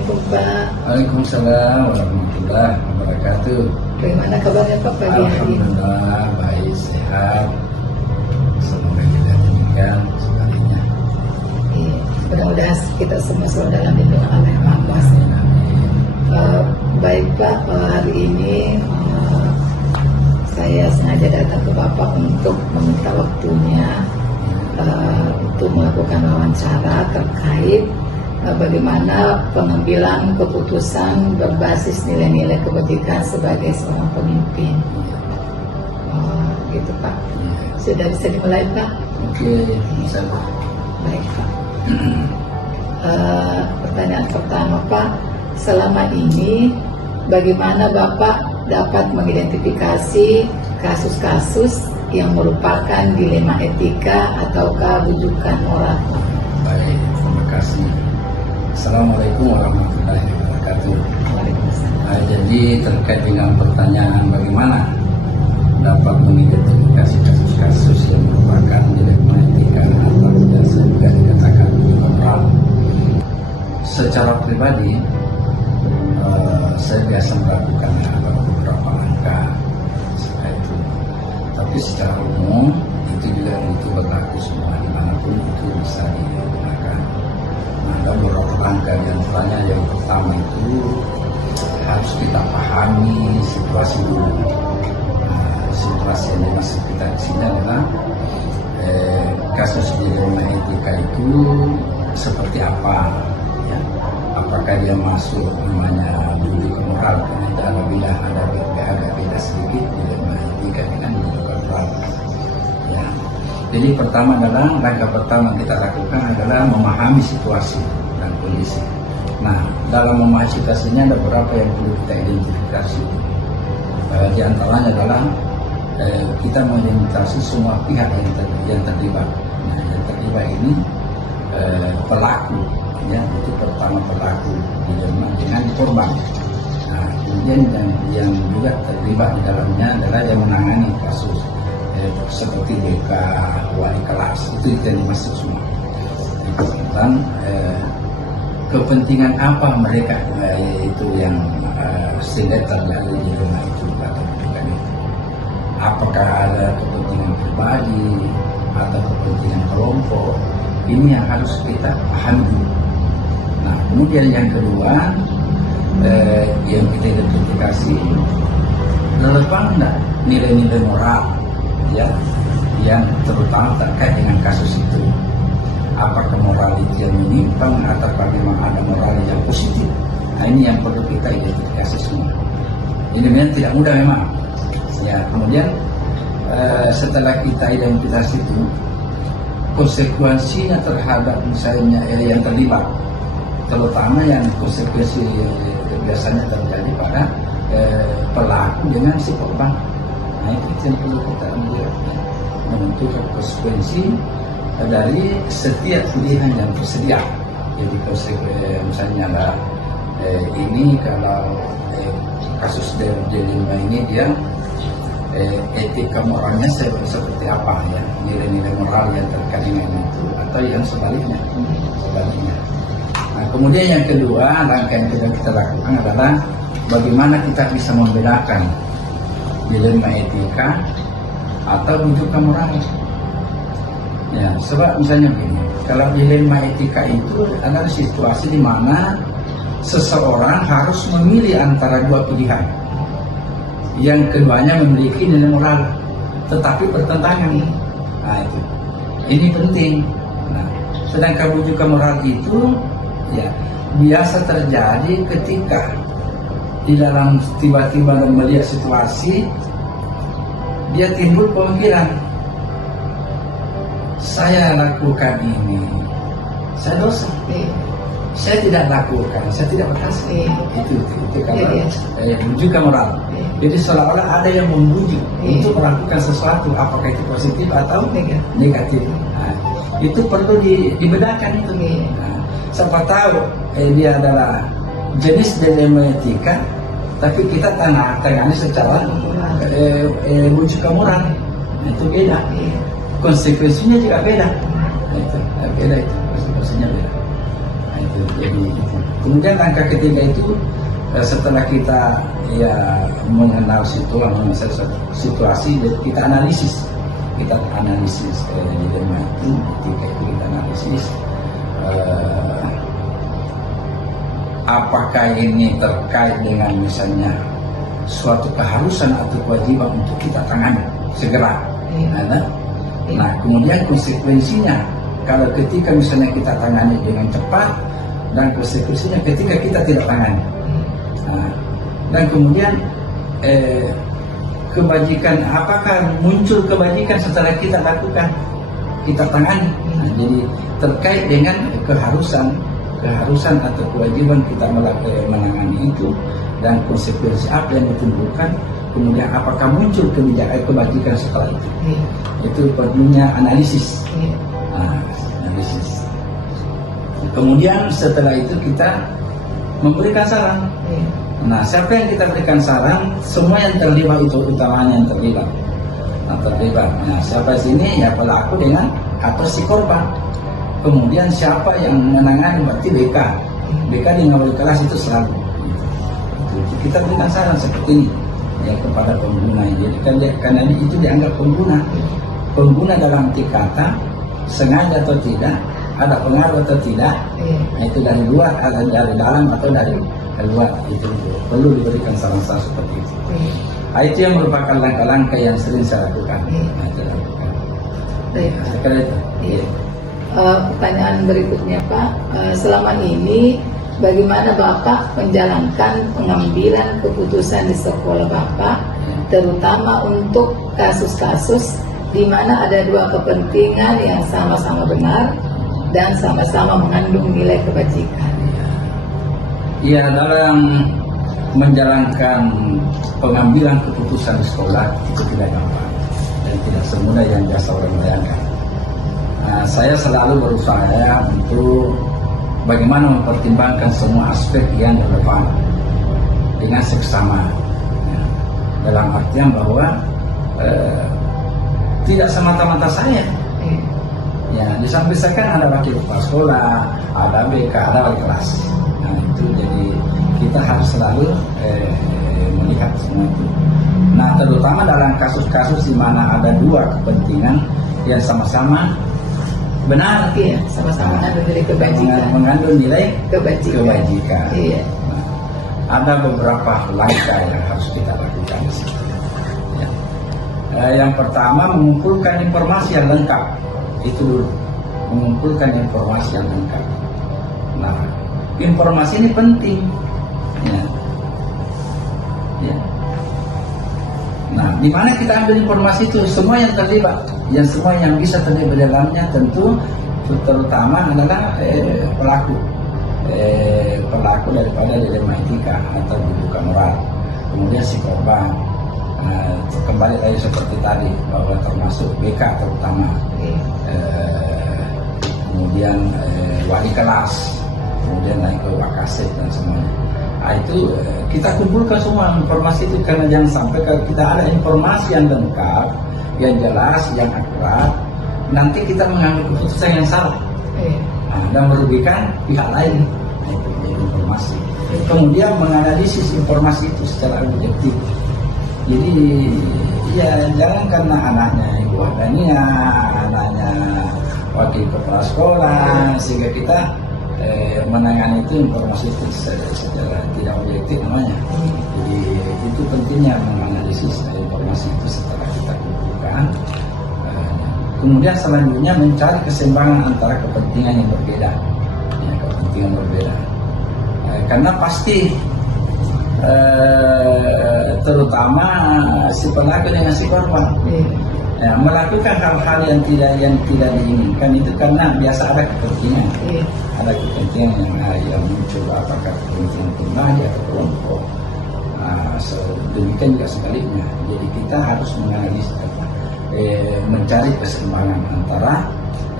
Assalamualaikum Pak. Waalaikumsalam warahmatullahi wabarakatuh. Bagaimana kabarnya Pak pagi hari ini? Alhamdulillah baik, sehat. Semoga kita demikian sekalinya. Iya, mudah-mudahan kita semua selalu dalam lindungan Allah yang Maha Kuasa. Baik Pak, hari ini saya sengaja datang ke Bapak untuk meminta waktunya untuk melakukan wawancara terkait bagaimana pengambilan keputusan berbasis nilai-nilai kebajikan sebagai seorang pemimpin. Gitu Pak. Sudah bisa dimulai Pak? Oke, insyaallah. Baik Pak. Pertanyaan pertama Pak, selama ini bagaimana Bapak dapat mengidentifikasi kasus-kasus yang merupakan dilema etika ataukah rujukan moral? Baik, terima kasih. Assalamualaikum warahmatullahi wabarakatuh. Waalaikumsalam. Jadi terkait dengan pertanyaan bagaimana dapat mengidentifikasi kasus-kasus yang merupakan dilema etika atau biasa juga dikatakan dilema moral. Secara pribadi, saya biasa melakukan beberapa langkah seperti itu. Tapi secara umum itu juga berlaku semua dimanapun itu bisa digunakan. Nah, ada beberapa langkah di antaranya yang pertama itu harus kita pahami situasi dulu. Situasi yang dimaksud kita di sini adalah kasus dilema etika itu seperti apa? Ya? Apakah dia masuk namanya budi moral? Karena apabila ada beda sedikit dilema etika dengan budi moral. Ya. Jadi pertama adalah langkah pertama kita lakukan adalah memahami situasi dan kondisi. Nah, dalam memahami situasinya ada beberapa yang perlu kita identifikasi. Di antaranya adalah kita mengidentifikasi semua pihak yang terlibat. Nah, yang terlibat ini pelaku, ya, itu pertama pelaku dilema dengan korban. Nah, kemudian yang juga terlibat di dalamnya adalah yang menangani kasus seperti DK, wali kelas, itu yang dimaksud semua. Dan kepentingan apa mereka itu yang sehingga terjadi dilema itu atau bukan itu. Apakah ada kepentingan pribadi atau kepentingan kelompok? Ini yang harus kita pahami dulu. Nah, kemudian yang kedua yang kita identifikasi relevan enggak nilai-nilai moral, ya, yang terutama terkait dengan kasus itu. Apakah moral itu yang menyimpang atau memang ada moral yang positif? Nah, ini yang perlu kita identifikasi semua. Ini memang tidak mudah memang. Ya, kemudian setelah kita identifikasi itu, konsekuensinya terhadap misalnya yang terlibat, terutama yang konsekuensi biasanya terjadi pada pelaku dengan si korban. Nah, itu yang perlu kita lihat, menentukan konsekuensi dari setiap pilihan yang tersedia. Jadi misalnya ada ini kalau kasus dilema ini dia etika moralnya seperti apa, ya, nilai-nilai moral yang terkait dengan itu atau yang sebaliknya. Nah, kemudian yang kedua, langkah yang kita lakukan adalah bagaimana kita bisa membedakan dilema etika atau rujukan moral. Ya, sebab misalnya begini, kalau dilema etika itu adalah situasi di mana seseorang harus memilih antara dua pilihan. Yang keduanya memiliki nilai moral, tetapi bertentangan. Nah, itu. Ini penting. Nah, sedangkan rujukan moral itu, ya, biasa terjadi ketika di dalam tiba-tiba melihat situasi, dia timbul pemikiran, saya lakukan ini, saya dosa. Saya tidak lakukan, saya tidak berhasil. Itu kalau rujukan moral. Jadi seolah-olah ada yang membujuk untuk melakukan sesuatu, apakah itu positif atau negatif. Nah, itu perlu dibedakan itu. Nah, siapa tahu dia adalah jenis dilema etika, tapi kita tangani secara rujukan moral. Itu beda. Konsekuensinya juga beda. Beda itu, konsekuensinya beda. Nah, itu. Jadi kemudian langkah ketiga itu setelah kita ya mengenal situasi, kita analisis dilema itu. Ketika itu kita analisis apakah ini terkait dengan misalnya suatu keharusan atau kewajiban untuk kita tangani segera. Nah, kemudian konsekuensinya kalau ketika misalnya kita tangani dengan cepat, dan konsekuensinya ketika kita tidak tangani. Dan kemudian kebajikan, apakah muncul kebajikan setelah kita lakukan, kita tangani. Jadi terkait dengan keharusan atau kewajiban kita menangani itu, dan konsekuensi apa yang ditimbulkan, kemudian apakah muncul kebajikan setelah itu. Itu perlunya analisis. Analisis. Kemudian setelah itu kita memberikan saran. Nah, siapa yang kita berikan saran? Semua yang terlibat, itu utamanya yang terlibat. Nah, siapa sini? Ya pelaku dengan atau si korban. Kemudian siapa yang menangani? Berarti BK. BK dengan wali kelas itu selalu. Kita berikan saran seperti ini ya kepada pengguna. Jadi karena itu dianggap pengguna dalam arti kata sengaja atau tidak, ada pengaruh atau tidak, itu dari luar, ada dari dalam atau dari luar, itu perlu diberikan saran-saran seperti itu. Itu yang merupakan langkah-langkah yang sering saya lakukan. Pertanyaan berikutnya Pak, selama ini bagaimana Bapak menjalankan pengambilan keputusan di sekolah Bapak, terutama untuk kasus-kasus di mana ada dua kepentingan yang sama-sama benar dan sama-sama mengandung nilai kebajikan? Ya, dalam menjalankan pengambilan keputusan di sekolah itu tidak gampang dan tidak semudah yang biasa orang bayangkan. Saya selalu berusaha untuk bagaimana mempertimbangkan semua aspek yang relevan dengan seksama, dalam artian bahwa tidak semata-mata saya. Ya, disampaikan ada wakil kepala sekolah, ada BK, ada wali kelas. Nah, itu jadi kita harus selalu melihat semua itu. Nah, terutama dalam kasus-kasus di mana ada dua kepentingan yang sama-sama benar, sama-sama mengandung nilai kebajikan. Mengandung nilai kebajikan. Iya. Nah, ada beberapa langkah yang harus kita lakukan di situ. Ya. Yang pertama, mengumpulkan informasi yang lengkap. Itu dulu, mengumpulkan informasi yang lengkap. Nah, informasi ini penting. Ya. Nah, di mana kita ambil informasi itu? Semua yang terlibat, semua yang bisa terlibat dalamnya, tentu terutama adalah pelaku daripada dilema etika atau diduga moral. Kemudian si korban, kembali lagi seperti tadi bahwa termasuk BK terutama, kemudian wali kelas, kemudian naik ke Wakasek dan semuanya. Itu kita kumpulkan semua informasi itu, karena jangan sampai kalau kita ada informasi yang lengkap, yang jelas, yang akurat, nanti kita mengambil keputusan yang salah dan merugikan pihak lain. Itu informasi. Kemudian menganalisis informasi itu secara objektif. Jadi ya jangan karena anaknya ibu Hadania, anaknya wakil kepala sekolah, sehingga kita menangani itu informasi itu secara tidak objektif namanya. Jadi itu pentingnya menganalisis informasi itu setelah kita kumpulkan. Kemudian selanjutnya mencari keseimbangan antara kepentingan yang berbeda. Karena pasti terutama si pelaku dengan si korban melakukan hal-hal yang tidak diinginkan itu karena biasa ada kepentingan. Ada kepentingan yang muncul, apakah kepentingan pribadi atau kelompok. Demikian juga sebaliknya. Jadi kita harus menganalisis, mencari keseimbangan antara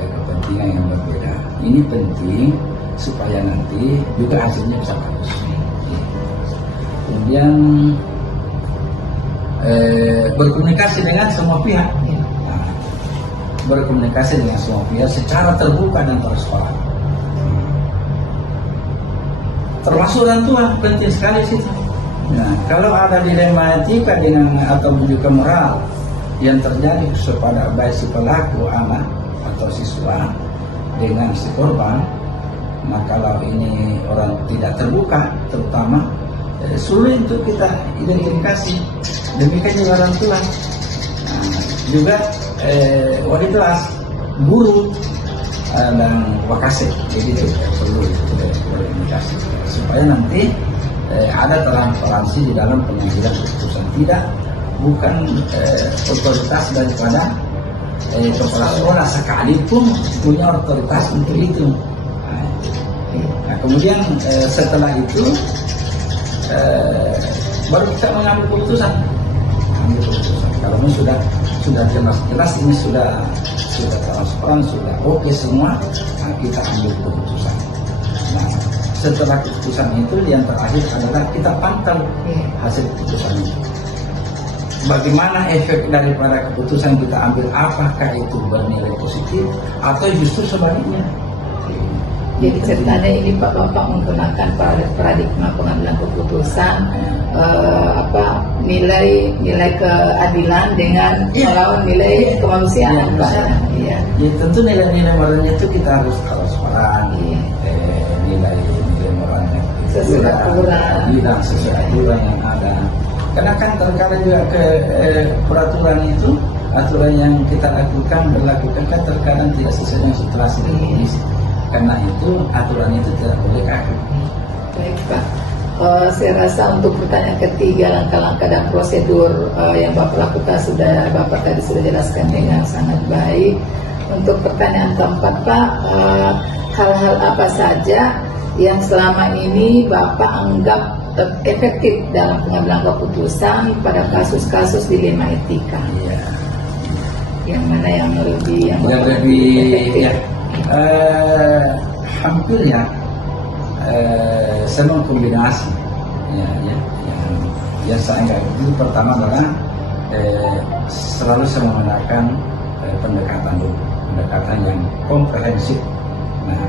kepentingan yang berbeda. Ini penting supaya nanti juga hasilnya bisa bagus. Kemudian berkomunikasi dengan semua pihak. Berkomunikasi dengan semua pihak secara terbuka dan transparan. termasuk orang tua penting sekali situ. Nah, kalau ada dilema etika dengan atau juga moral yang terjadi kepada baik si pelaku anak atau siswa dengan si korban, maka kalau ini orang tidak terbuka, terutama sulit untuk kita identifikasi. Demikian juga orang tua, juga wali kelas, guru, dan wakase. Jadi perlu komunikasi supaya nanti ada transparansi di dalam pengambilan keputusan. Tidak, bukan otoritas daripada kepala sekolah sekalipun punya otoritas untuk itu. Nah, kemudian setelah itu baru kita mengambil keputusan. Kalau ini sudah jelas ini sudah transparan, sudah oke semua, nah kita ambil keputusan. Nah, setelah keputusan itu yang terakhir adalah kita pantau hasil keputusan itu. Bagaimana efek daripada keputusan kita ambil, apakah itu bernilai positif atau justru sebaliknya. Jadi ceritanya ini Pak Bapak menggunakan paradigma pengambilan keputusan, nilai keadilan dengan melawan nilai kemanusiaan, Pak. Iya. Ya, tentu nilai-nilai moralnya itu kita harus transparan. Nilai moralnya sesuai aturan yang ada. Karena kan terkadang juga peraturan itu, aturan yang kita berlakukan kan terkadang tidak sesuai dengan situasi Indonesia. Karena itu aturan itu tidak boleh kaku. Baik Pak, saya rasa untuk pertanyaan ketiga, langkah-langkah dan prosedur yang Bapak lakukan Bapak tadi sudah jelaskan dengan sangat baik. Untuk pertanyaan keempat Pak, hal-hal apa saja yang selama ini Bapak anggap efektif dalam pengambilan keputusan pada kasus-kasus dilema etika? Iya. Yang mana yang lebih efektif? Ya. Hampir ya semua kombinasi yang saya anggap itu pertama adalah selalu saya menggunakan pendekatan yang komprehensif. Nah,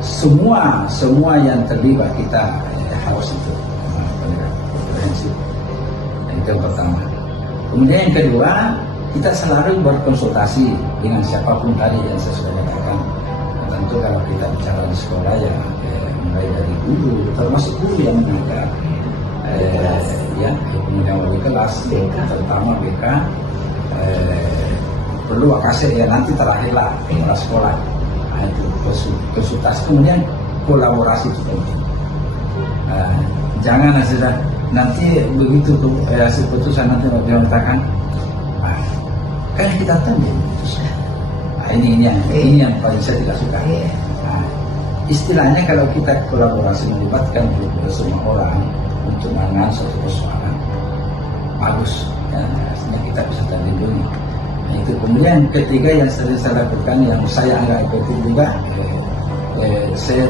semua yang terlibat kita harus itu komprehensif. Itu yang pertama. Kemudian yang kedua, kita selalu berkonsultasi dengan siapapun tadi yang saya sudah katakan. Tentu kalau kita bicara di sekolah ya mulai dari guru, termasuk guru yang mengajar, kemudian wali kelas, terutama BK, perlu akase ya nanti terakhirlah kepala sekolah. Nah, itu konsultasi, kemudian kolaborasi itu penting. Jangan nanti begitu hasil keputusan nanti mengatakan kan kita tahu ini yang paling saya tidak suka. Nah, istilahnya kalau kita kolaborasi melibatkan semua orang untuk menangani suatu persoalan bagus, artinya kita bisa terlindungi. Nah, itu kemudian ketiga yang sering saya lakukan yang saya anggap efektif juga, saya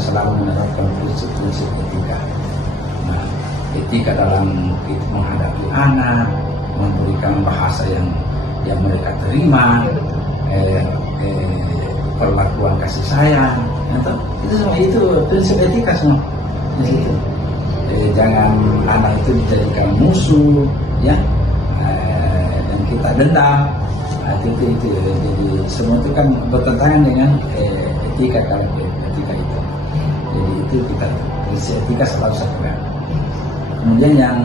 selalu menerapkan prinsip-prinsip etika. Nah, etika dalam menghadapi anak, memberikan bahasa yang mereka terima, perlakuan kasih sayang, itu semua itu prinsip etika semua. Jangan anak itu dijadikan musuh, yang kita dendam. Itu jadi semua itu kan bertentangan dengan etika itu. Jadi itu kita prinsip etika selalu saya pegang. Kemudian yang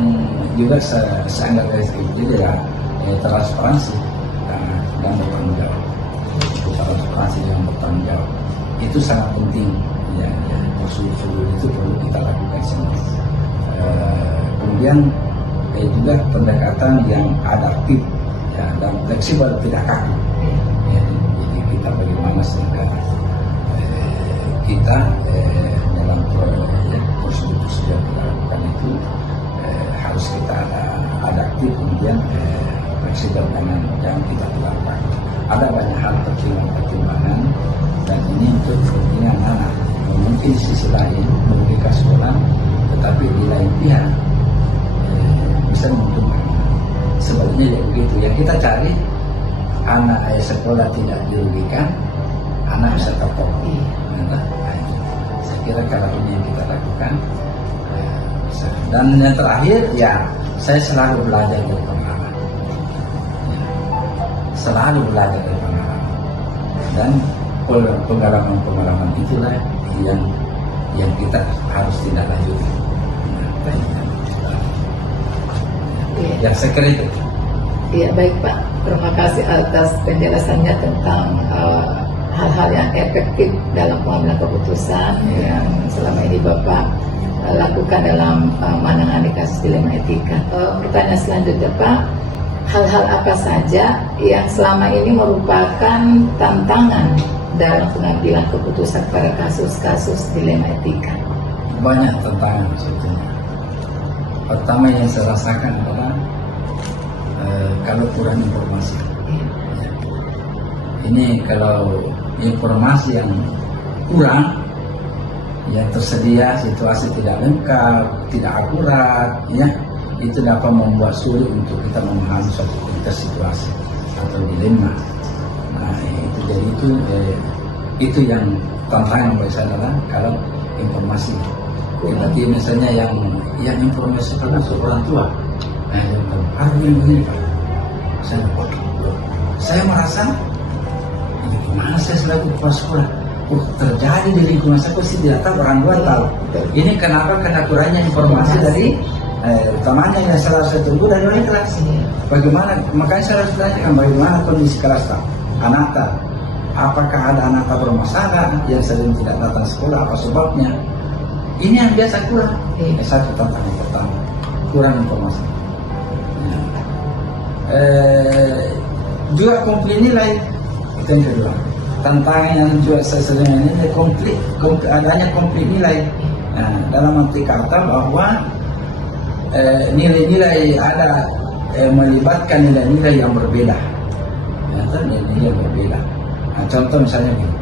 juga saya anggap efektif adalah transparansi dan bertanggung jawab. Transparansi yang bertanggung jawab itu sangat penting. Prosedur itu perlu kita lakukan semua. Kemudian juga pendekatan yang adaptif dan fleksibel, tidak kaku. Jadi kita bagaimana sehingga kita dalam prosedur yang kita lakukan itu harus kita adaptif, kemudian fleksibel dengan yang kita lakukan. Ada banyak hal pertimbangan dan ini untuk kepentingan anak. Mungkin di sisi lain merugikan sekolah, tetapi di lain pihak bisa menguntungkan. Sebaliknya begitu. Yang kita cari anak sekolah tidak dirugikan, anak bisa tertolong. kira kalau ini yang kita lakukan. Dan yang terakhir, ya saya selalu belajar dari pengalaman, selalu belajar dari pengalaman, dan pengalaman itulah yang kita harus tindak lanjuti. Ya, saya kira itu. Iya, baik Pak. Terima kasih atas penjelasannya tentang hal-hal yang efektif dalam pengambilan keputusan yang selama ini Bapak lakukan dalam menangani kasus dilema etika. Pertanyaan selanjutnya Pak, hal-hal apa saja yang selama ini merupakan tantangan dalam pengambilan keputusan pada kasus-kasus dilema etika? Banyak tantangan sebetulnya. Pertama yang saya rasakan adalah kalau kurang informasi. Ini kalau informasi yang kurang, yang tersedia, situasi tidak lengkap, tidak akurat, ya, itu dapat membuat sulit untuk kita memahami suatu situasi atau dilema. Nah, itu jadi itu yang tantangan bagi saya adalah kalau informasi. Berarti misalnya yang informasi pada seorang tua, harus begini Pak. Saya merasa gimana saya selaku kepala sekolah terjadi di lingkungan saya, kok tidak tahu, orang luar tahu. Ini kenapa? Karena kurangnya informasi dari utamanya yang salah saya tunggu dari wali kelas. Bagaimana? Makanya saya harus tanyakan bagaimana kondisi kelas anak tak. Apakah ada anak tak bermasalah yang sering tidak datang sekolah? Apa sebabnya? Ini yang biasa kurang. Satu tantangan pertama, kurang informasi. Juga konflik nilai, itu yang kedua. Tantangan yang juga saya sering ini adanya konflik nilai. Nah, dalam arti kata bahwa nilai-nilai ada melibatkan nilai-nilai yang berbeda. Nilai-nilai yang berbeda. Nah, contoh misalnya begini,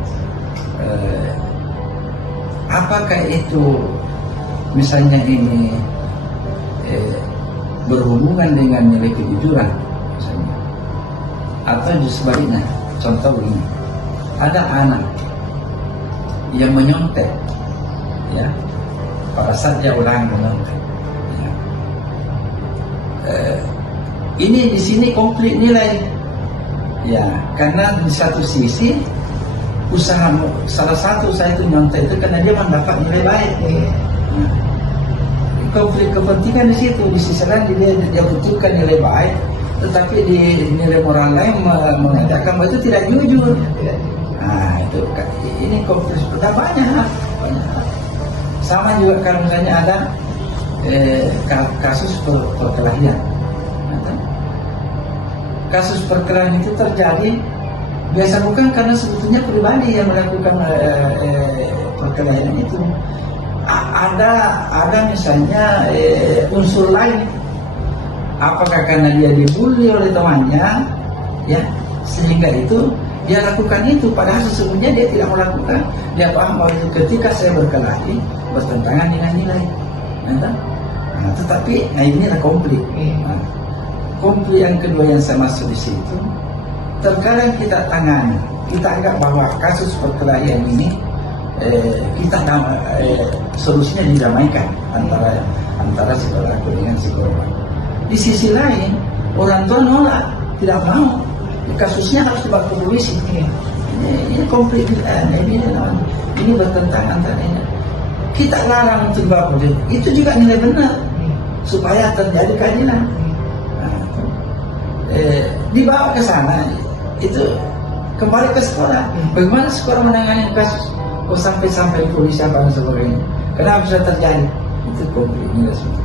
apakah itu misalnya ini berhubungan dengan nilai kejujuran misalnya, atau sebaliknya. Contoh begini, ada anak yang menyontek, ya, pada saat dia ulang menyontek, ya. Ini di sini konflik nilai, ya, karena di satu sisi usaha salah satu saya itu nyontek itu karena dia mendapat nilai baik. Nah, konflik kepentingan di situ. Di sisi lain dia butuhkan nilai baik, tetapi di nilai moral lain mengatakan bahwa itu tidak jujur. Nah, itu ini konflik banyak. Sama juga kalau misalnya ada kasus perkelahian. Kasus perkelahian itu terjadi biasa bukan karena sebetulnya pribadi yang melakukan perkelahian itu. Ada misalnya unsur lain. Apakah karena dia dibully oleh temannya, ya, sehingga itu dia lakukan itu, padahal sesungguhnya dia tidak melakukan. Dia paham bahwa itu ketika saya berkelahi bertentangan dengan nilai. Nah, tetapi ini adalah konflik. Nah, konflik yang kedua yang saya maksud di situ, terkadang kita tangani, kita anggap bahwa kasus perkelahian ini kita solusinya didamaikan antara si pelaku dengan si korban. Di sisi lain, orang tua nolak, tidak mau. Kasusnya harus dibawa ke polisi. Ini konflik, ini bertentangan antara. Kita larang untuk dibawa polisi. Itu juga nilai benar supaya terjadi keadilan. Dibawa ke sana, itu kembali ke sekolah. Bagaimana sekolah menangani kasus? Kok sampai polisi apa dan sebagainya? Kenapa bisa terjadi? Itu konflik nilai semua.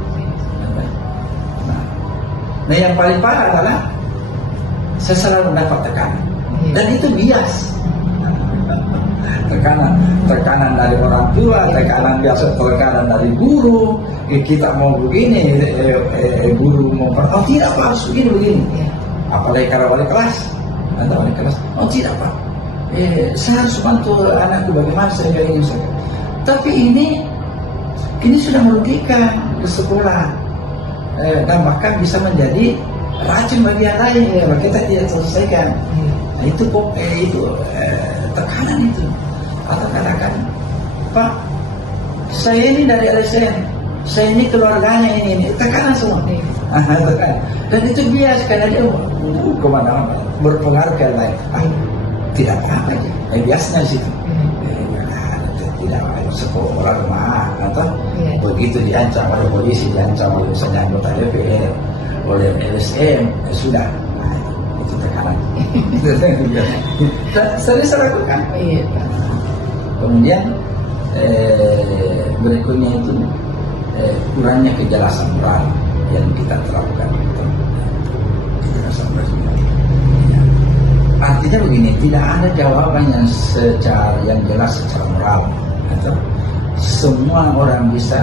Nah, yang paling parah adalah saya selalu mendapat tekanan, dan itu bias. Tekanan dari orang tua, tekanan biasa, tekanan dari guru. Kita mau begini, guru mau tidak Pak, harus begini. Apalagi kalau wali kelas, tidak Pak, saya harus bantu anakku bagaimana saya ingin. Tapi ini sudah merugikan ke sekolah, dan bahkan bisa menjadi racun bagi yang lain. Kita tidak selesaikan. Nah, itu tekanan itu. Atau katakan, Pak, saya ini dari LSM, saya ini keluarganya ini tekanan semua. Tekan. Dan itu biasa karena dia kemana-mana berpengaruh ke lain. Tidak apa-apa aja, biasanya di situ. Tidak ada sekolah rumah atau begitu diancam oleh polisi, diancam oleh misalnya anggota DPR, oleh LSM, sudah. Itu tekanan. Serius lakukan. Kemudian berikutnya itu kurangnya kejelasan moral yang kita terapkan. Kejelasan moral. Artinya begini, tidak ada jawaban yang jelas secara moral. Atau semua orang bisa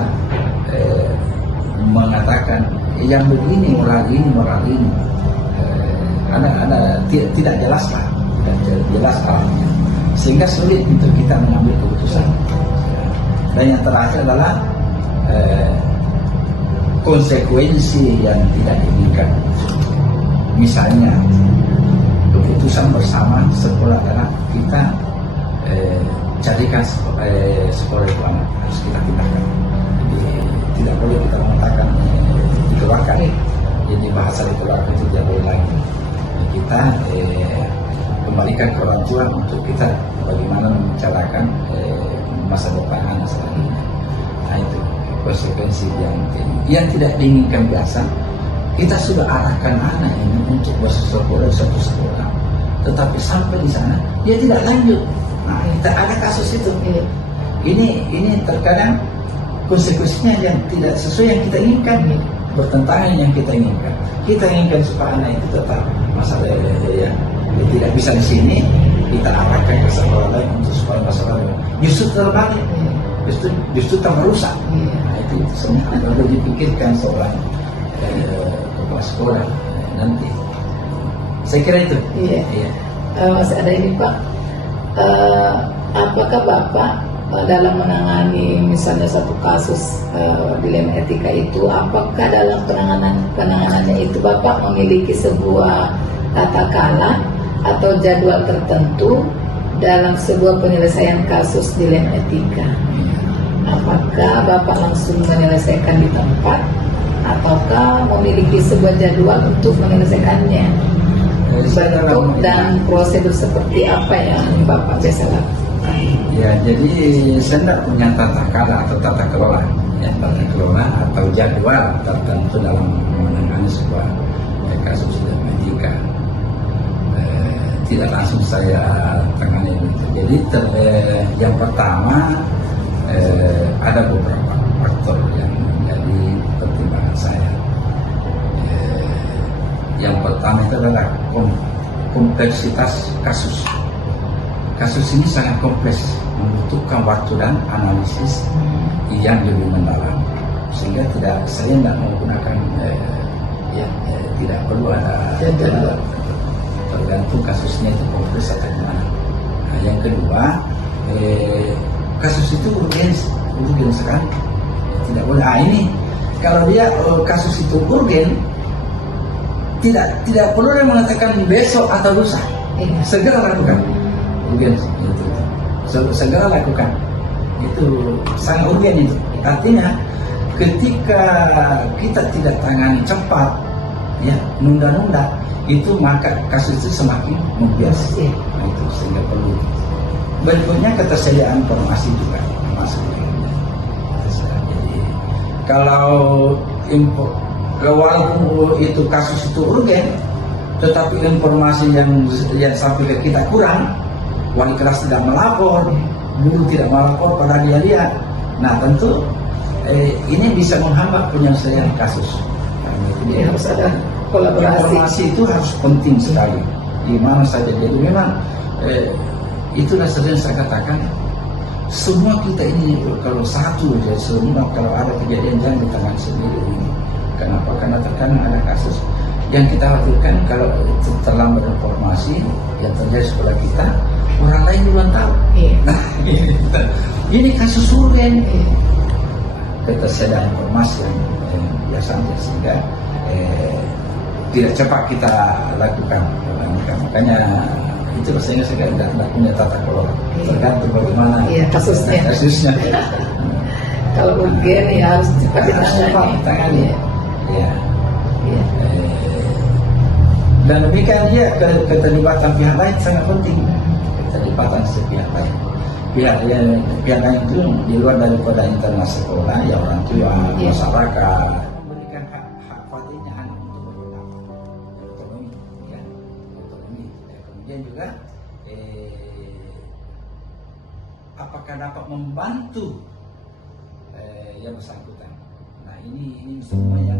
mengatakan yang begini moral ini. Ada tidak jelas lah, tidak jelas alamnya, sehingga sulit untuk kita mengambil keputusan. Dan yang terakhir adalah konsekuensi yang tidak diinginkan. Misalnya keputusan bersama sekolah adalah kita carikan sekolah itu anak harus kita pindahkan. Jadi tidak boleh kita mengatakan dikeluarkan. Jadi bahasa dikeluarkan itu tidak boleh lagi. Kita kembalikan ke orang tua untuk kita bagaimana membicarakan masa depan anak selanjutnya. Nah itu konsekuensi yang tidak diinginkan biasa. Kita sudah arahkan anak ini untuk bersekolah di satu sekolah, tetapi sampai di sana dia tidak lanjut. Nah, kita ada kasus itu. Ini terkadang konsekuensinya yang tidak sesuai yang kita inginkan, bertentangan yang kita inginkan. Kita inginkan supaya anak itu tetap masalah dia tidak bisa di sini, kita arahkan ke sekolah lain untuk supaya masalah justru terbalik, justru merusak. Nah, itu semua perlu dipikirkan seorang kepala sekolah nanti. Saya kira itu. Iya. Masih ada ini Pak. Apakah Bapak dalam menangani misalnya satu kasus dilema etika itu, apakah dalam penanganannya itu Bapak memiliki sebuah tata krama atau jadwal tertentu dalam sebuah penyelesaian kasus dilema etika? Apakah Bapak langsung menyelesaikan di tempat ataukah memiliki sebuah jadwal untuk menyelesaikannya? Bentuk dan prosedur seperti apa yang Bapak biasa lakukan? Ya, jadi saya tidak punya tata krama atau tata kelola, tata kelola atau jadwal tertentu dalam menangani sebuah kasus dilema etika. Tidak langsung saya tangani itu. Jadi yang pertama ada beberapa faktor yang menjadi pertimbangan saya. Yang pertama itu adalah kompleksitas kasus. Kasus ini sangat kompleks, membutuhkan waktu dan analisis yang lebih mendalam, sehingga saya tidak menggunakan tidak perlu ada jadwal. Tergantung kasusnya itu kompleks atau gimana. Nah, yang kedua, kasus itu urgen sekali, tidak boleh. Ini kalau dia kasus itu urgen, tidak perlu dia mengatakan besok atau lusa, segera lakukan. Urgen itu, segera lakukan. Itu sangat urgen itu. Artinya ketika kita tidak tangani cepat, nunda-nunda, itu maka kasus itu semakin membias. Nah, itu sehingga perlu. Berikutnya ketersediaan informasi juga masuk. Jadi kalau walaupun itu kasus itu urgen, tetapi informasi yang sampai ke kita kurang, wali kelas tidak melapor, guru tidak melapor pada dia. Nah tentu ini bisa menghambat penyelesaian kasus. Jadi harus ada kolaborasi. Informasi itu harus penting sekali di mana saja. Jadi memang itulah sering saya katakan, semua kita ini kalau satu aja, semua kalau ada kejadian jangan di tangan sendiri ini. Kenapa? Karena terkadang ada kasus yang kita khawatirkan kalau terlambat informasi yang terjadi sekolah kita, orang lain duluan tahu. Nah, ini kasus urgen. Ketersediaan informasi yang biasanya sehingga tidak cepat kita lakukan. Makanya itu saya tidak punya tata kelola. Tergantung bagaimana kasusnya. Kalau urgen ya harus cepat ditangani. Ya. Iya. Dan demikian dia keterlibatan pihak lain sangat penting. Keterlibatan pihak lain. Pihak lain itu di luar daripada internal sekolah, ya orang tua, masyarakat. Memberikan hak fatihnya untuk berpendapat, otonomi, ya, otonomi. Kemudian juga apakah dapat membantu yang bersangkutan. Nah ini semua yang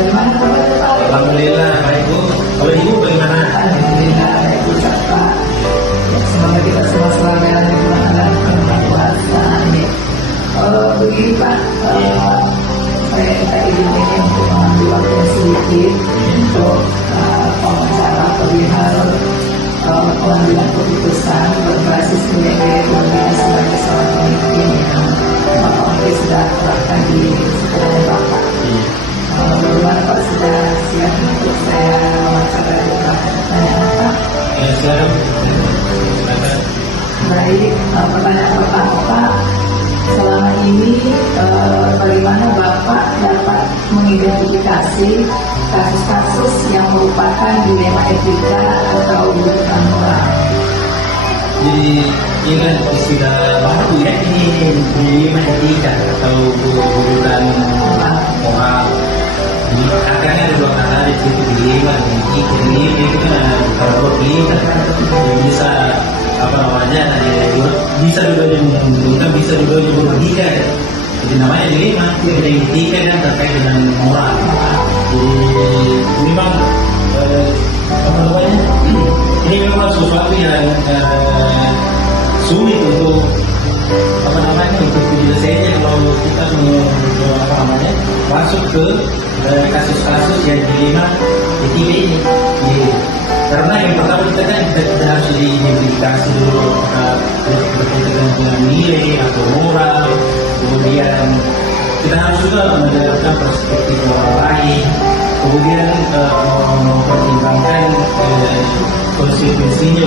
Bagaimana kabar Pak? Alhamdulillah, baik Bu. Kalau Ibu bagaimana? Alhamdulillah. Begini Pak, saya minta izin ini untuk mengambil waktu yang sedikit untuk wawancara perihal pengambilan keputusan berbasis nilai-nilai keluarga sebagai seorang pemimpin yang Bapak Oki sudah terapkan di sekolah Bapak. Bagaimana Pak, sudah siap untuk saya wawancara beberapa pertanyaan Pak? Siap. Baik, pertanyaan pertama Pak, selama ini bagaimana Bapak dapat mengidentifikasi kasus-kasus yang merupakan dilema etika atau burukan moral? Jadi ini kan sudah baru ya, ini dilema etika atau burukan moral. Jadi kadang ada dua kata di situ, dilema etika. Ini itu kan kalau dilema bisa apa namanya, bisa juga menguntungkan, bisa juga merugikan. Jadi namanya dilema, etika dan terkait dengan moral. Jadi memang apa namanya, ini memang sesuatu yang sulit untuk apa namanya, untuk diselesaikan kalau kita apa namanya masuk ke kasus-kasus yang dilema etika ini. Karena yang pertama kita harus diidentifikasi dulu berkaitan dengan nilai atau moral, kemudian kita harus juga mendengarkan perspektif orang lain, kemudian mempertimbangkan konsekuensinya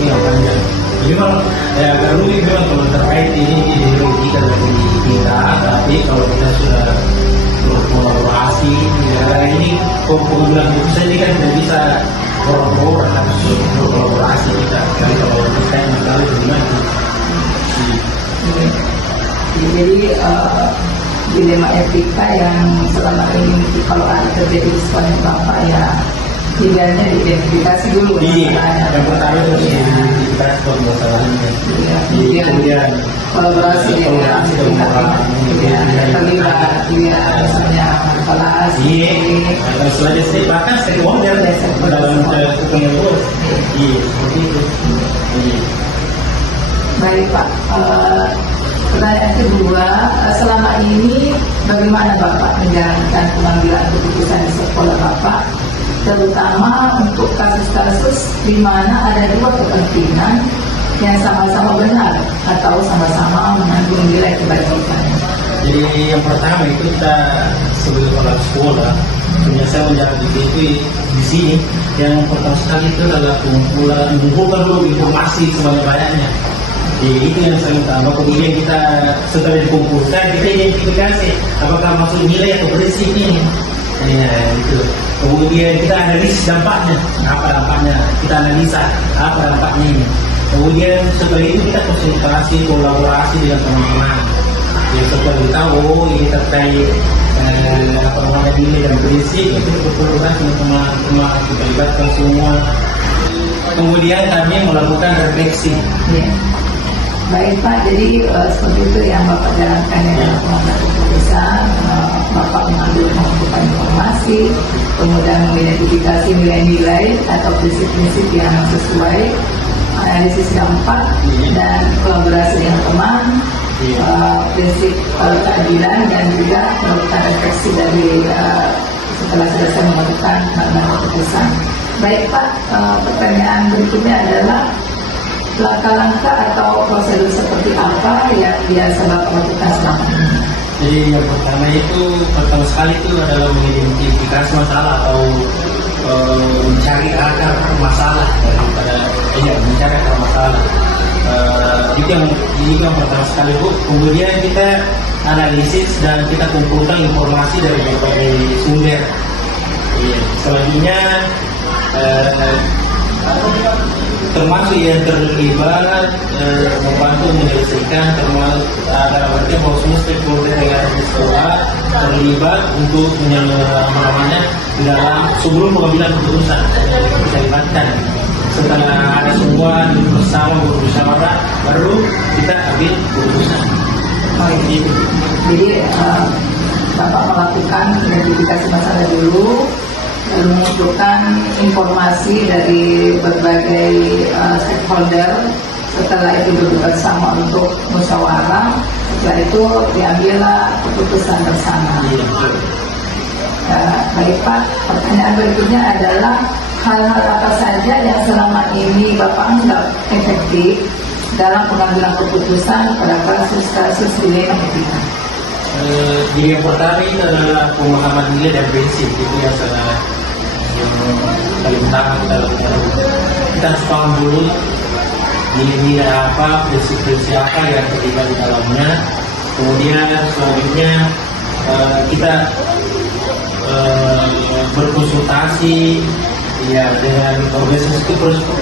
yang panjang. Jadi memang agak rumit memang kalau terkait ini kita dari kita, tapi kalau kita sudah berkolaborasi, ini pengambilan keputusan ini kan tidak bisa orang-orang, harus berkolaborasi kita. Jadi kalau kita yang masalah gimana? Jadi dilema etika yang selama ini kalau ada terjadi di sekolah Bapak ya tidaknya diidentifikasi dulu. Yang pertama itu diidentifikasi masalahnya. Kemudian kolaborasi dengan terlibat misalnya kelas. Selanjutnya bahkan stakeholder dalam pengurus. Seperti itu. Baik Pak. Pertanyaan kedua, selama ini bagaimana Bapak menjalankan pengambilan keputusan di sekolah Bapak, terutama untuk kasus-kasus di mana ada dua kepentingan yang sama-sama benar atau sama-sama mengandung nilai kebaikan? Jadi yang pertama itu kita sebagai kepala sekolah, saya menjawab itu di sini. Yang pertama sekali itu adalah mengumpulkan dulu informasi sebanyak-banyaknya. Jadi itu yang saya utama. Kemudian kita setelah dikumpulkan, kita identifikasi apakah masuk nilai atau berisik ini. Ya, itu. Kemudian kita analisis dampaknya, apa dampaknya, kita analisa apa dampaknya ini. Kemudian setelah itu kita konsultasi, kolaborasi dengan teman-teman. Ya, setelah kita tahu ini terkait apa namanya nilai dan berisik, itu berkolaborasi dengan teman-teman, kita libatkan semua. Kemudian kami melakukan refleksi. Ya. Baik Pak, jadi seperti itu yang Bapak jalankan ya dalam pengambilan keputusan. Bapak mengumpulkan informasi, kemudian mengidentifikasi nilai-nilai atau prinsip-prinsip yang sesuai, analisis dampak dan kolaborasi dengan teman, prinsip keadilan dan juga melakukan refleksi dari setelah selesai melakukan pengambilan keputusan. Baik Pak, pertanyaan berikutnya adalah langkah-langkah atau prosedur seperti apa yang biasa Bapak lakukan selama ini? Jadi yang pertama sekali itu adalah mengidentifikasi masalah atau mencari akar masalah daripada mencari akar masalah. Itu yang pertama sekali Bu. Kemudian kita analisis dan kita kumpulkan informasi dari berbagai sumber. Selanjutnya termasuk yang terlibat membantu menyelesaikan, termasuk dalam arti bahwa semua stakeholder yang ada di sekolah terlibat untuk namanya dalam sebelum pengambilan keputusan kita libatkan. Setelah ada semua bersama bermusyawarah, baru kita ambil keputusan. Jadi Bapak melakukan identifikasi masalah dulu, lalu mengumpulkan informasi dari berbagai stakeholder. Setelah itu bersama untuk musyawarah, Setelah itu diambillah keputusan bersama. Iya, betul. Baik Pak, pertanyaan berikutnya adalah hal-hal apa saja yang selama ini Bapak anggap efektif dalam pengambilan keputusan pada kasus-kasus dilema etika? Jadi yang pertama itu adalah pemahaman nilai dan prinsip, itu yang sangat yang paling utama dalam kita harus paham dulu nilai-nilai apa, prinsip-prinsip apa yang terlibat di dalamnya. Kemudian selanjutnya kita berkonsultasi ya dengan organisasi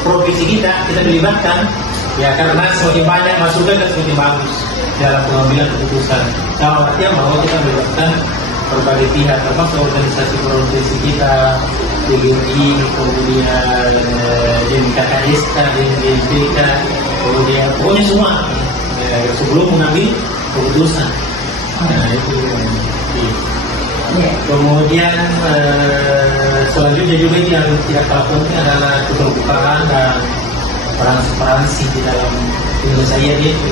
profesi kita dilibatkan ya, karena semakin banyak masukan dan semakin bagus dalam pengambilan keputusan. Sama artinya bahwa kita melibatkan berbagai pihak, termasuk organisasi profesi kita, PGRI, kemudian KKSK, DNBK, kemudian pokoknya semua sebelum mengambil keputusan. Nah, itu kemudian selanjutnya juga yang tidak kalah penting adalah keterbukaan dan transparansi di dalam penyelesaian itu.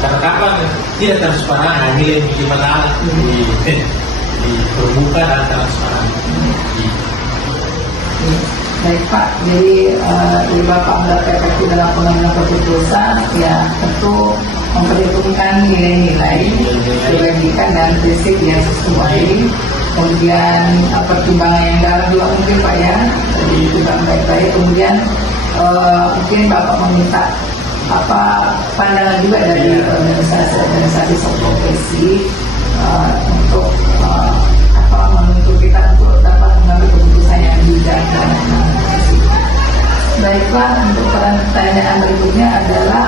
Karena kapan tidak transparan, nilai bikin masalah di terbuka dan transparan. Baik Pak, jadi Bapak mendapat efektif dalam pengambilan keputusan, ya tentu memperhitungkan nilai-nilai, logika dan prinsip yang sesuai. Kemudian pertimbangan yang dalam juga mungkin Pak ya, jadi juga baik-baik. Kemudian mungkin Bapak meminta pandangan juga dari organisasi profesi untuk menuntut kita untuk dapat mengambil keputusan yang bijak dan baiklah. Untuk pertanyaan berikutnya adalah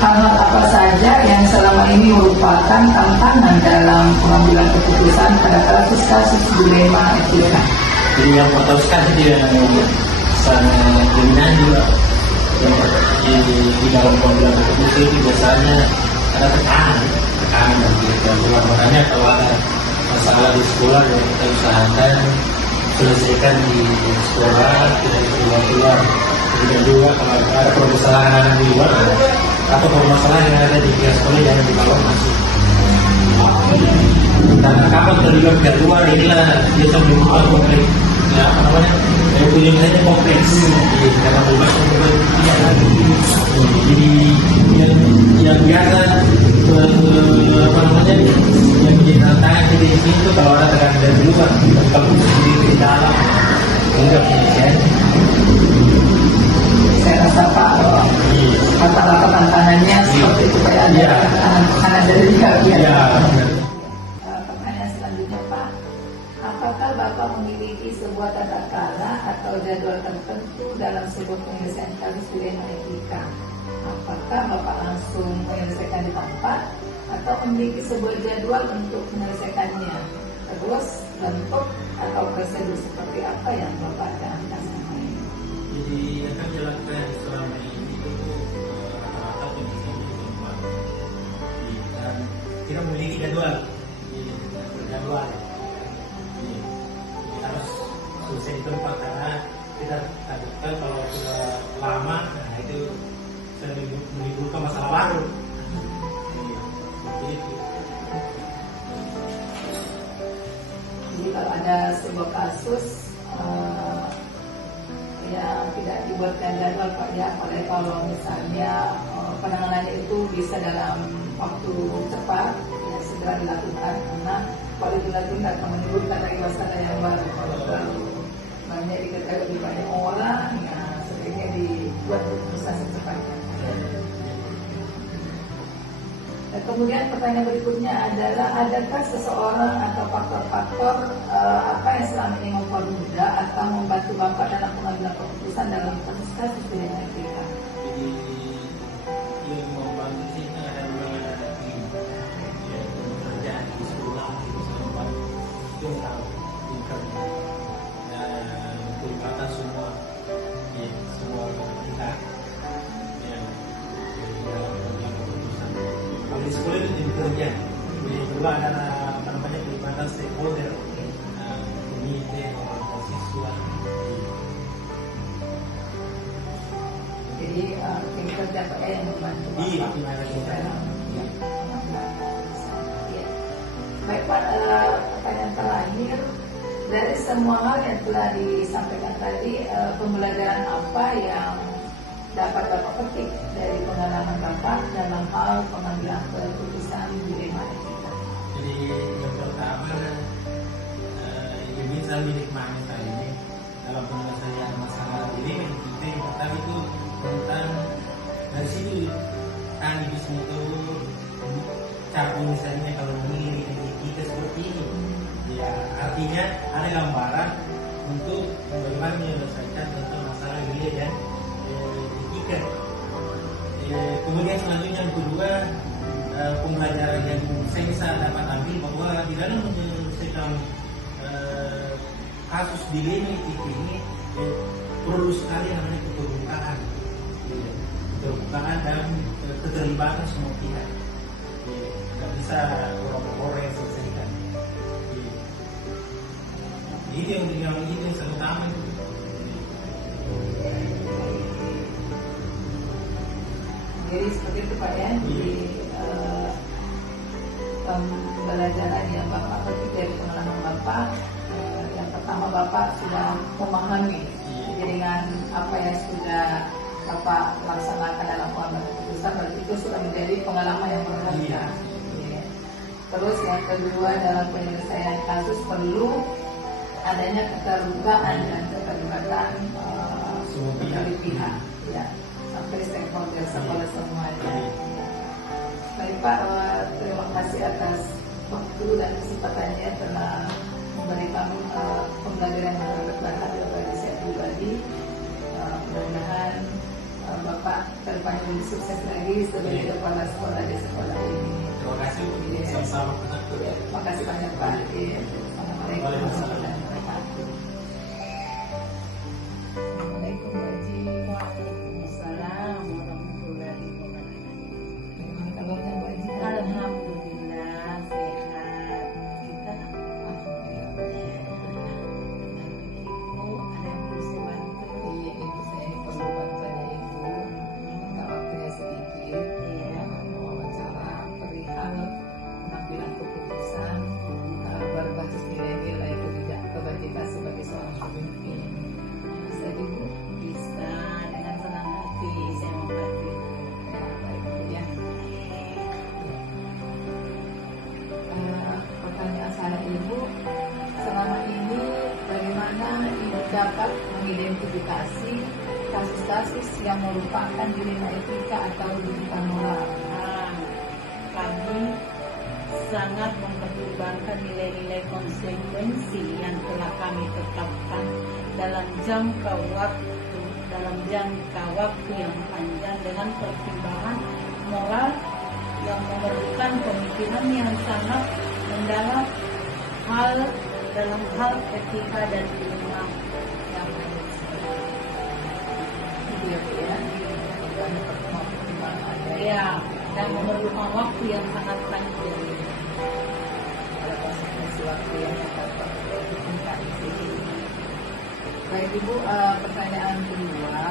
hal-hal apa saja yang selama ini merupakan tantangan dalam pengambilan keputusan pada kasus-kasus dilema etika? Jadi yang pertama sekali dia sangat dominan juga di dalam pengambilan keputusan itu biasanya ada tekanan dan luar. Makanya kalau ada masalah di sekolah yang kita usahakan selesaikan di sekolah, tidak keluar. Kemudian juga kalau ada permasalahan di luar atau permasalahan yang ada di pihak sekolah jangan dibawa masuk. Karena kapan terlibat pihak luar inilah biasa menimbulkan konflik. Ya, apa namanya? Punya kompleks. Karena bebas untuk tidak lagi. Jadi yang biasa apa namanya? Yang menjadi tantangan di sini itu kalau ada tekanan dari luar, kalau sendiri di dalam enggak penyelesaian. Saya rasa Pak rata-rata tantangannya seperti itu Pak ya, ada tekanan dari pihak. Pertanyaan selanjutnya Pak, apakah Bapak memiliki sebuah tata cara atau jadwal tertentu dalam sebuah penyelesaian kasus dilema etika? Apakah Bapak langsung menyelesaikan di tempat atau memiliki sebuah jadwal untuk menyelesaikannya? Terus bentuk atau prosedur seperti apa yang Bapak jalankan selama ini? Jadi yang kami lakukan selama ini itu rata-rata penyelesaian di tempat. Dan kita memiliki jadwal. Berjadwal. Kita harus selesai di tempat karena kita takutkan kalau sudah lama, nah itu menimbulkan masalah baru. Jadi kalau ada sebuah kasus yang tidak dibuatkan jadwal Pak ya, apalagi kalau misalnya penanganannya itu bisa dalam waktu cepat ya, segera dilakukan, karena kalau itu dilakukan akan menimbulkan lagi masalah yang baru. Kalau terlalu banyak diketahui lebih banyak orang, ya sebaiknya dibuat keputusan secepatnya. Kemudian pertanyaan berikutnya adalah, adakah seseorang atau faktor-faktor apa yang selama ini mempermudah atau membantu Bapak dalam pengambilan keputusan dalam kasus-kasus dilema etika? Jadi yang membantu kita adalah pekerjaan di sekolah itu sempat itu tahu dan pelibatan semua kita di sekolah itu jadi kerja. Jadi kedua adalah apa namanya pelibatan stakeholder, komite, siswa. Jadi tim kerja Pak yang membantu Bapak. Iya, tim kerja. Baik Pak, pertanyaan terakhir, dari semua hal yang telah disampaikan tadi, pembelajaran apa yang dapat Bapak petik dari pengalaman Bapak dalam hal pengambilan keputusan dilema etika? Jadi yang pertama, bisa menikmati kali ini dalam penyelesaian masalah dilema etika. Yang pertama itu tentang dari situ tadi bisa mengukur cara misalnya kalau memilih etika seperti ini, ya artinya ada gambaran untuk bagaimana menyelesaikan tentang masalah nilai dan etika. Kemudian selanjutnya yang kedua, pembelajaran yang saya bisa dapat ambil bahwa di dalam menyelesaikan kasus dilema etika ini perlu sekali namanya keterbukaan, keterbukaan dan keterlibatan semua pihak. Tidak bisa orang-orang yang selesaikan. Itu yang utama itu. Jadi seperti itu Pak ya. Jadi pembelajaran yang Bapak petik dari pengalaman Bapak, yang pertama Bapak sudah memahami dengan apa yang sudah Bapak laksanakan dalam pengambilan keputusan, berarti itu sudah menjadi pengalaman yang berharga. Ya. Terus yang kedua, dalam penyelesaian kasus perlu adanya keterbukaan dan keterlibatan semua pihak, ya, sampai stakeholder sekolah semuanya. Baik Pak, terima kasih atas waktu dan kesempatannya telah memberi kami pembelajaran yang berharga bagi saya pribadi. Mudah-mudahan Bapak terdepannya lebih sukses lagi sebagai kepala sekolah di sekolah ini. Terima kasih. Sama-sama. Terima kasih banyak Pak. Assalamualaikum warahmatullahi wabarakatuh. Assalamualaikum Baji. Waalaikumsalam warahmatullahi wabarakatuh. Bagaimana kabarnya Baji? Alhamdulillah sehat. Kita Ibu ada yang bisa bantu? Iya, ibu saya perlu bantuannya ibu. Minta waktunya sedikit. Iya. Wawancara perihal pengambilan keputusan berbasis nilai-nilai kebajikan sebagai seorang pemimpin. Bisa ibu? Bisa, dengan senang hati saya membantu. Ya, baik ibu ya. Pertanyaan saya ibu, selama ini bagaimana ibu dapat mengidentifikasi kasus-kasus yang merupakan dilema etika atau dugaan moral? Kami sangat mempertimbangkan nilai-nilai konsekuensi yang telah kami tetapkan dalam jangka waktu yang panjang dengan pertimbangan moral yang memerlukan pemikiran yang sangat mendalam dalam hal etika dan dilema yang ada. Itu ya Bu ya. Banyak pertimbangan ya. Ya, dan memerlukan waktu yang sangat panjang. Ada konsekuensi waktu yang dapat diperhitungkan di sini. Baik Ibu, pertanyaan kedua,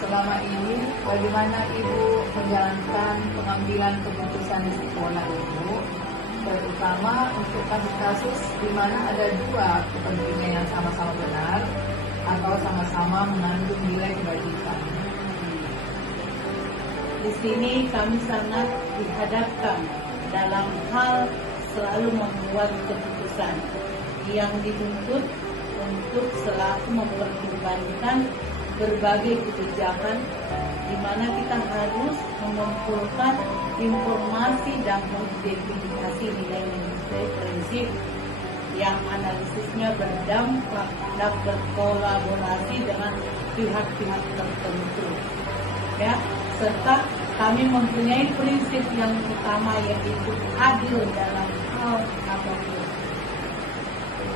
selama ini bagaimana Ibu menjalankan pengambilan keputusan di sekolah Ibu, terutama untuk kasus-kasus di mana ada dua kepentingan yang sama-sama benar atau sama-sama mengandung nilai kebajikan? Di sini kami sangat dihadapkan dalam hal selalu membuat keputusan yang dituntut untuk selalu mempertimbangkan berbagai kebijakan di mana kita harus mengumpulkan informasi dan mengidentifikasi nilai-nilai prinsip yang analisisnya berdampak dan berkolaborasi dengan pihak-pihak tertentu. Ya, serta kami mempunyai prinsip yang utama yaitu adil dalam hal apapun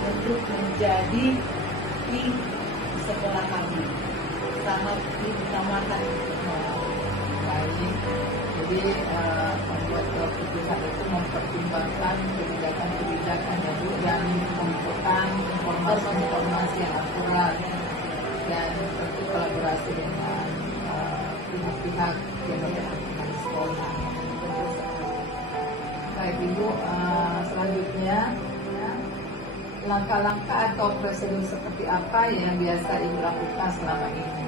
untuk menjadi di sekolah kami sangat diutamakan. Baik, jadi membuat keputusan itu mempertimbangkan kebijakan-kebijakan yang dan mengumpulkan informasi yang akurat dan tentu kolaborasi dengan pihak-pihak yang berkaitan dengan sekolah. Baik Ibu, selanjutnya langkah-langkah atau prosedur seperti apa yang biasa Ibu lakukan selama ini?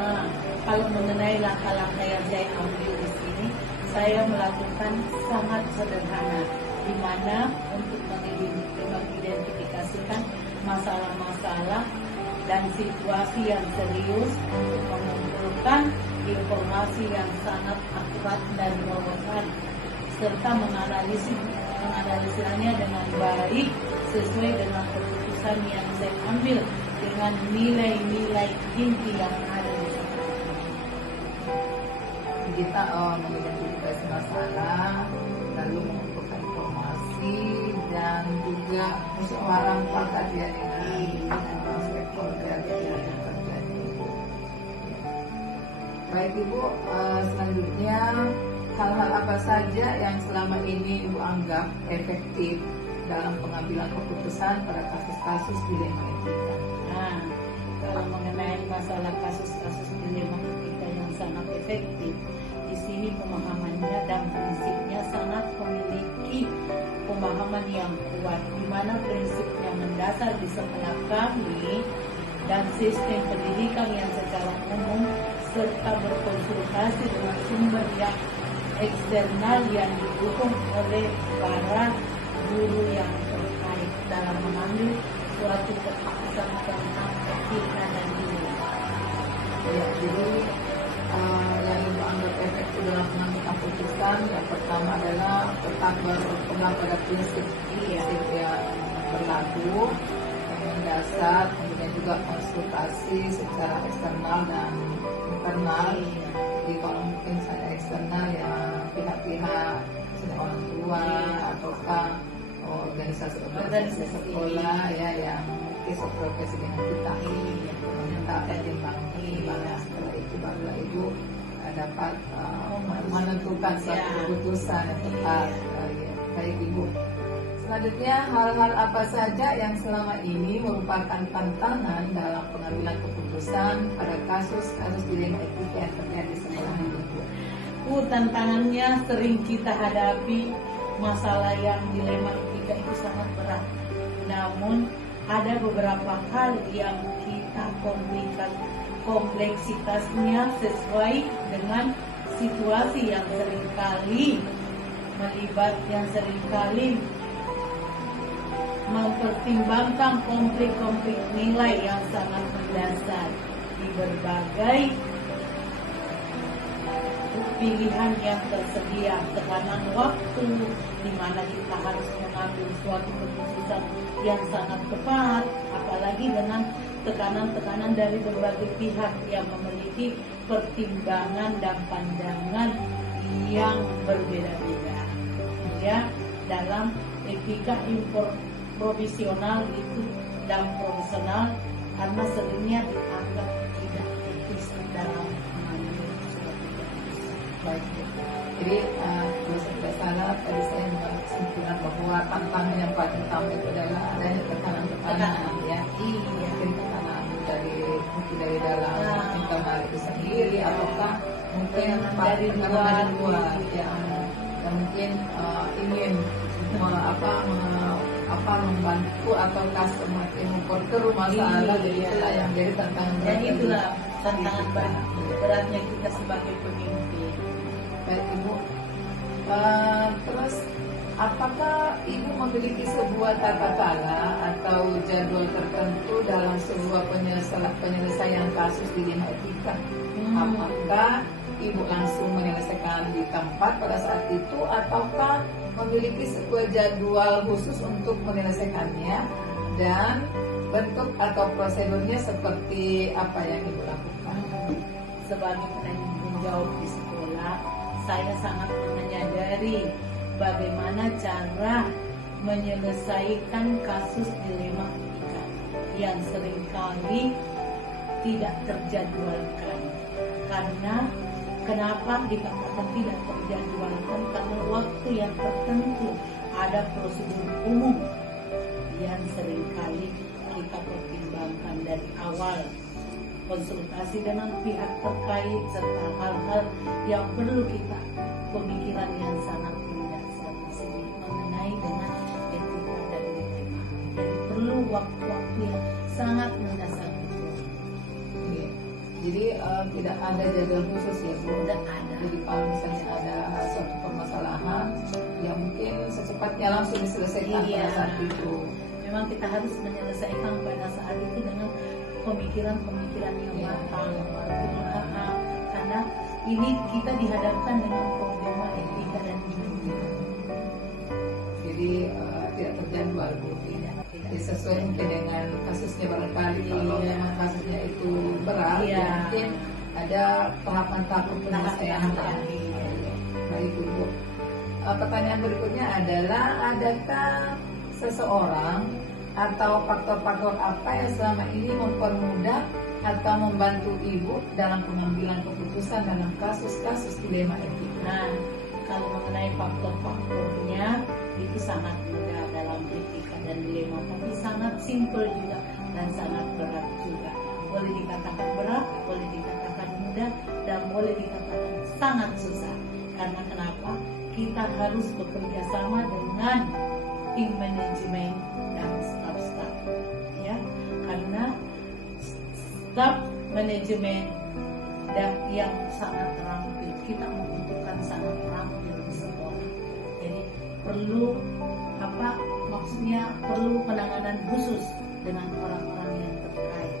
Nah, kalau mengenai langkah-langkah yang saya ambil di sini, saya melakukan sangat sederhana, di mana untuk mengidentifikasikan masalah-masalah dan situasi yang serius untuk mengumpulkan informasi yang sangat akurat dan relevan, serta menganalisisnya dengan baik sesuai dengan keputusan yang saya ambil dengan nilai-nilai inti yang ada di sana. Kita mengidentifikasi masalah, lalu mengumpulkan informasi dan juga musyawarah ya dengan stakeholder yang terjadi. Baik Ibu, selanjutnya hal-hal apa saja yang selama ini Ibu anggap efektif dalam pengambilan keputusan pada kasus-kasus dilema etika? Nah, kalau mengenai masalah kasus-kasus dilema etika yang sangat efektif, di sini pemahamannya dan prinsipnya sangat memiliki pemahaman yang kuat, di mana prinsipnya mendasar di sekolah kami dan sistem pendidikan yang secara umum, serta berkonsultasi dengan sumber yang eksternal yang didukung oleh para guru yang terkait dalam mengambil suatu keputusan tentang etika dan nilai. Ya, jadi yang Ibu anggap efektif dalam mengambil keputusan yang pertama adalah tetap berpegang pada prinsip yang berlaku yang mendasar, kemudian juga konsultasi secara eksternal dan internal. Jadi kalau mungkin saya eksternal ya pihak-pihak orang tua ataukah organisasi sekolah ya yang mungkin seprofesi dengan kita meminta pertimbangan. Setelah itu barulah Ibu dapat menentukan satu keputusan yang tepat. Baik Ibu. Selanjutnya, hal-hal apa saja yang selama ini merupakan tantangan dalam pengambilan keputusan pada kasus-kasus dilema etika yang terjadi di sekolah Ibu? Tantangannya sering kita hadapi, masalah yang dilema etika itu sangat berat. Namun ada beberapa hal yang kita kompleksitasnya sesuai dengan situasi yang seringkali mempertimbangkan konflik-konflik nilai yang sangat mendasar di berbagai pilihan yang tersedia, tekanan waktu di mana kita harus mengambil suatu keputusan yang sangat tepat, apalagi dengan tekanan-tekanan dari berbagai pihak yang memiliki pertimbangan dan pandangan yang berbeda-beda. Ya, dalam etika profesional itu dan profesional karena seringnya dianggap tidak etis dalam mengambil suatu keputusan. Baik. Jadi kalau saya tidak salah tadi saya membuat kesimpulan bahwa tantangan yang paling utama itu adalah adanya tekanan ya. Mungkin tekanan dari dalam internal itu sendiri ataukah mungkin dari luar ya. Dan mungkin ingin membantu atau customer importer masalah jadi itulah yang jadi tantangan dan itulah tantangan beratnya kita sebagai pemimpin. Baik Ibu, terus apakah Ibu memiliki sebuah tata cara atau jadwal tertentu dalam sebuah penyelesaian kasus dilema etika? Apakah Ibu langsung menyelesaikan di tempat pada saat itu ataukah memiliki sebuah jadwal khusus untuk menyelesaikannya dan bentuk atau prosedurnya seperti apa yang Ibu lakukan? Sebagai penanggung jawab di sekolah, saya sangat menyadari bagaimana cara menyelesaikan kasus dilema etika yang seringkali tidak terjadwalkan. Kenapa dikatakan tidak terjadwalkan? Karena waktu yang tertentu, ada prosedur umum yang seringkali kita pertimbangkan dari awal, konsultasi dengan pihak terkait serta hal-hal yang perlu kita pemikiran yang sangat mendasar di sini mengenai dengan etika dan nilai. Jadi perlu waktu-waktu yang sangat mendasar itu. Iya. Jadi tidak ada jadwal khusus ya Bu. Tidak ada. Jadi kalau misalnya ada suatu permasalahan yang mungkin secepatnya langsung diselesaikan Iya. pada saat itu. Memang kita harus menyelesaikan pada saat itu dengan pemikiran-pemikiran yang Iya. matang, karena ini kita dihadapkan dengan problema etika dan dinamika. Jadi tidak terjadwal Bu. Jadi sesuai mungkin dengan kasusnya barangkali kalau Iya. memang kasusnya itu berat, Iya. ya mungkin ada tahapan-tahapan penyelesaian. Iya. Baik Ibu. Pertanyaan berikutnya adalah, adakah seseorang atau faktor-faktor apa yang selama ini mempermudah atau membantu Ibu dalam pengambilan keputusan dalam kasus-kasus dilema etika? Nah, kalau mengenai faktor-faktornya itu sangat mudah dalam etika dan dilema, tapi sangat simpel juga dan sangat berat juga. Boleh dikatakan berat, boleh dikatakan mudah, dan boleh dikatakan sangat susah. Karena kenapa? Kita harus bekerja sama dengan tim manajemen dan staf-staf, ya. Karena staf manajemen dan yang sangat terampil, kita membutuhkan sangat terampil di sekolah. Jadi perlu maksudnya perlu penanganan khusus dengan orang-orang yang terkait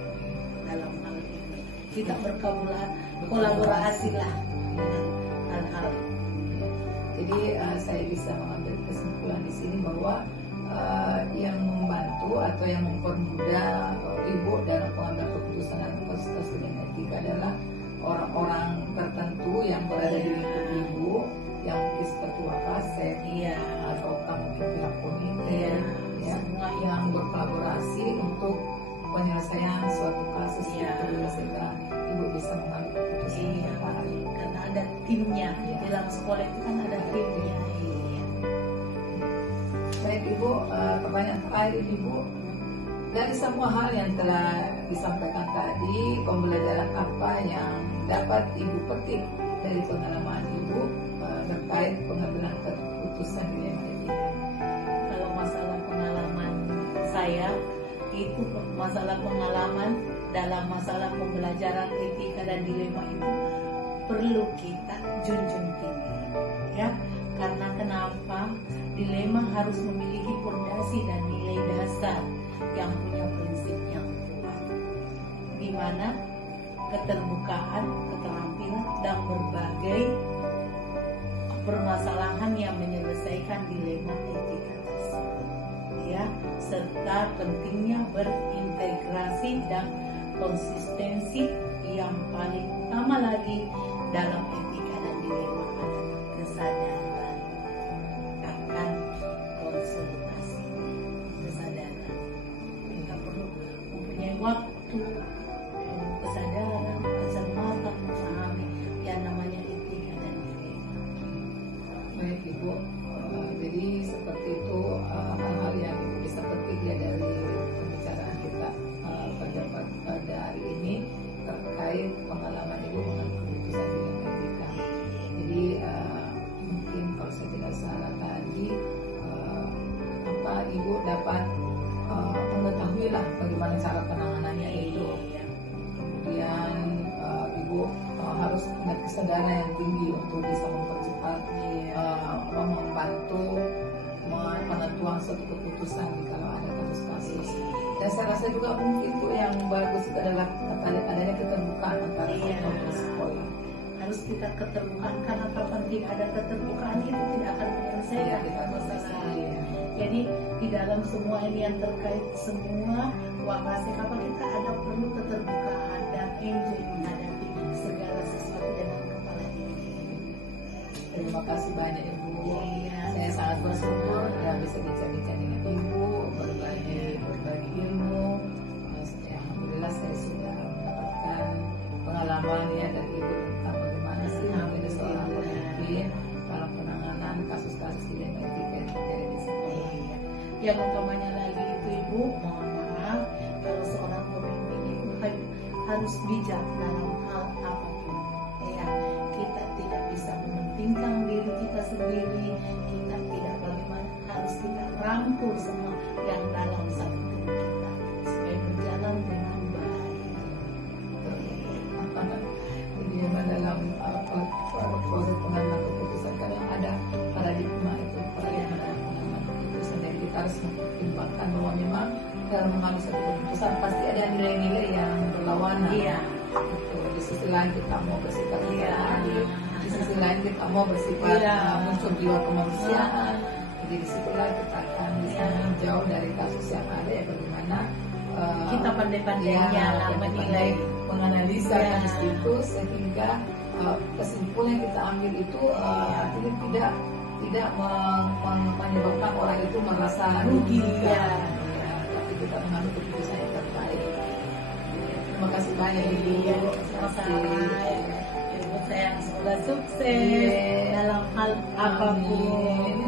dalam hal ini. Kita berkolaborasi lah dengan hal-hal. Jadi saya bisa mengambil kesimpulan di sini bahwa yang membantu atau yang mempermudah Ibu dalam pengambilan keputusan dalam kasus dilema etika adalah orang-orang tertentu yang berada di lingkup Ibu, yang mungkin seperti Wakasek, Iya. atau mungkin pihak komite, Iya. ya, Semua yang berkolaborasi untuk penyelesaian suatu kasus Iya. itu, sehingga Ibu bisa mengambil keputusan yang Iya. tepat. Karena ada timnya Iya. dalam sekolah itu kan ada timnya. Iya. Baik Ibu, pertanyaan terakhir Ibu, dari semua hal yang telah disampaikan tadi, pembelajaran apa yang dapat Ibu petik dari pengalaman Ibu terkait pengambilan keputusan dilema etika? Kalau masalah pengalaman saya itu masalah pengalaman dalam masalah pembelajaran etika dan dilema itu perlu kita junjung tinggi, ya. Karena kenapa? Dilema harus memiliki fondasi dan nilai dasar yang punya prinsip yang kuat, di mana keterbukaan, keterampilan, dan berbagai permasalahan yang menyelesaikan dilema etika tersebut, ya, serta pentingnya berintegrasi dan konsistensi. Yang paling utama lagi dalam etika dan dilema adalah kesadaran akan konsultasi, kesadaran. Kita perlu mempunyai waktu, kesadaran, kecermatan memahami yang namanya etika dan dilema. Baik Ibu, jadi seperti itu hal-hal yang Ibu bisa petik ya dari pembicaraan kita pada hari ini terkait pengalaman Ibu mengambil keputusan dilema etika. Jadi mungkin kalau saya tidak salah tadi, apa Ibu dapat mengetahui lah bagaimana cara penanganannya itu. Kemudian Ibu harus punya kesadaran yang tinggi untuk bisa mempercepat, membantu penentuan suatu keputusan kalau ada kasus-kasus. Dan saya rasa juga mungkin Bu yang bagus itu adalah adanya keterbukaan antara kedua sekolah. Harus kita keterbukaan, karena penting ada keterbukaan itu tidak akan menyelesaikan masalah. Jadi di dalam semua ini yang terkait semua wakasi apa kita ada perlu keterbukaan dan enjoy menghadapi segala sesuatu dengan kepala dingin. Terima kasih banyak Ibu. Iya. Saya sangat bersyukur dan bisa bicara-bicara dengan Ibu, berbagi ilmu. Alhamdulillah saya sudah mendapatkan pengalaman ya dari Ibu tentang bagaimana sih menjadi seorang pemimpin dalam penanganan kasus-kasus dilema etika yang terjadi di sekolah. Yang utamanya lagi itu Ibu, mohon maaf, kalau seorang pemimpin itu harus bijak dalam hal apapun. Ya, kita tidak bisa mementingkan diri kita sendiri, kita tidak bagaimana, harus kita rangkul semua yang dalam satu diri kita. harus mempertimbangkan bahwa memang dalam mengambil satu keputusan pasti ada nilai-nilai yang berlawanan. Iya. Gitu. Di sisi lain kita mau bersifat Iya. adil, di sisi lain kita mau bersifat Iya. muncul jiwa kemanusiaan. Jadi disitulah kita akan bisa jauh dari kasus yang ada ya bagaimana Kita pandai-pandainya lah menilai. menganalisa Iya. kasus itu sehingga kesimpulan yang kita ambil itu artinya tidak menyebabkan orang itu merasa rugi. Iya. Ya, tapi kita mengambil keputusan yang terbaik. Terima kasih banyak Ibu. Iya, Terima sama-sama. kasih. Ibu saya semoga sukses Iya. dalam hal apapun. Amin.